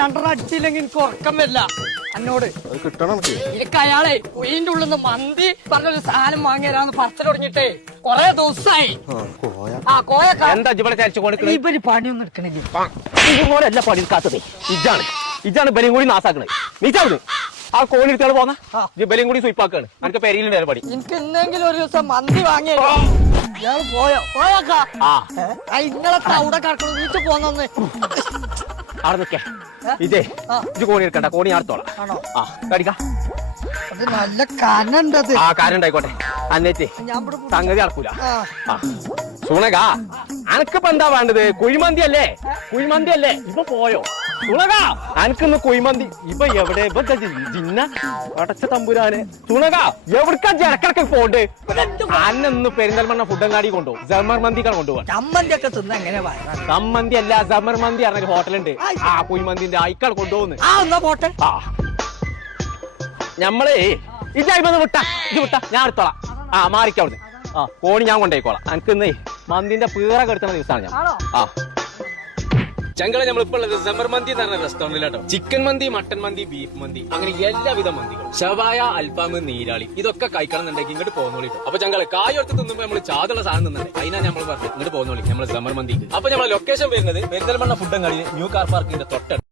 രണ്ടെണ്ണം അടിച്ചില്ലെങ്കിൽ എനിക്ക് ഉറക്കം വരില്ല എന്നോട്. എനിക്ക് അയാളെ ഉയിന്റെ ഉള്ളിൽ നിന്ന് മന്തി പറഞ്ഞൊരു സാധനം വാങ്ങിയരാന്ന് പറച്ചിൽ തുടങ്ങിട്ടേ കൊറേ ദിവസമായി. ഇവര് പണിയൊന്നും എടുക്കണില്ല. ഇതുപോലെയല്ല പണി എടുക്കാത്തത്. ഇജാണ് ബലിയും കൂടി നാസാക്കണേ. നീച്ചാവുന്നു ആ കോഴി എടുത്തോളൂ പോന്ന ബലിയും കൂടി സ്വീപ്പാക്കാണ്. എനിക്ക് പെരിയിലുണ്ടായിരുന്നു പണി. എനിക്ക് ഇന്നെങ്കിലും ഒരു ദിവസം മന്തി വാങ്ങിയോ. ഇയാൾ പോയോക്കാ ഇന്നലെ അവിടെ കിടക്കണം. വീട്ടിൽ പോന്നെ അവിടെ നിൽക്കേ. ഇജേ ഇത് കോണി എടുക്കണ്ട, കോണി ആർത്തോളാം. ആ കടിക്കാ. അത് നല്ല കനുണ്ടത്. ആ കാനുണ്ടായിക്കോട്ടെ. അന്നേറ്റ് സംഗതി നടക്കൂല. ആ സുണക അനക്കിപ്പോ എന്താ വേണ്ടത്? കുഴിമന്തി അല്ലേ? കുഴിമന്തി അല്ലേ? ഇപ്പൊ പോയോ സുണക? അനക്കിന്ന് കുഴിമന്തി ഇപ്പൊ എവിടെ? ഇപ്പൊ ജിന്ന അടച്ച തമ്പുരാന്. സുണക എവിടക്കാ ജനക്കിടക്ക് പോണ്ട്? അന്നൊന്ന് പെരിന്തൽമണ്ണ ഫുഡങ്ങാടി കൊണ്ടുപോകും. ജമർ മന്തിക്കാണ് കൊണ്ടുപോകാൻ. ചമ്മന്തി ഒക്കെ തിന്ന എങ്ങനെ? ചമ്മന്തി അല്ല, ജമർ മന്തി പറഞ്ഞൊരു ഹോട്ടലുണ്ട്. ആ കുഴിമന്തിന്റെ അയക്കാൾ കൊണ്ടുപോകുന്നു. പോട്ടെ. ആ ഞമ്മളേ ഇജായിന്ന് വിട്ടാ, ഇത് വിട്ടാ ഞാൻ എടുത്തോളാം. ആ മാറിക്കവിടുന്ന്. ആ കോണി ഞാൻ കൊണ്ടുപോയിക്കോളാം. എനിക്കിന്നേ മന്തിന്റെ പീറ കെടുത്തുന്ന ദിവസമാണ് ഞാൻ. ആ ചങ്കളെ നമ്മളിപ്പോൾ ഉള്ളത് ജമർ മന്തി എന്ന് പറഞ്ഞ റെസ്റ്റോറന്റിലാട്ടോ. ചിക്കൻ മന്തി, മട്ടൻ മന്തി, ബീഫ് മന്തി, അങ്ങനെ എല്ലാവിധ മന്തികളും, ഷവായ, അൽഫാം, നീരാളി, ഇതൊക്കെ കഴിക്കണം എന്നുണ്ടെങ്കിൽ ഇങ്ങോട്ട് പോകുന്നോളിട്ടോ. അപ്പൊ ചങ്കളെ കായൊടുത്ത് തിന്നുമ്പോ നമ്മൾ ചാതുള്ള സാധനം തിന്നുണ്ട്. അതിനാ നമ്മൾ പറഞ്ഞു ഇങ്ങോട്ട് പോകുന്നോളി നമ്മൾ ജമർ മന്തിക്ക്. അപ്പൊ നമ്മളെ ലൊക്കേഷൻ വരുന്നത് പെരിന്തൽമണ്ണ ഫുഡങ്ങാടി ന്യൂ കാർ പാർക്കിന്റെ തൊട്ടടുത്ത്.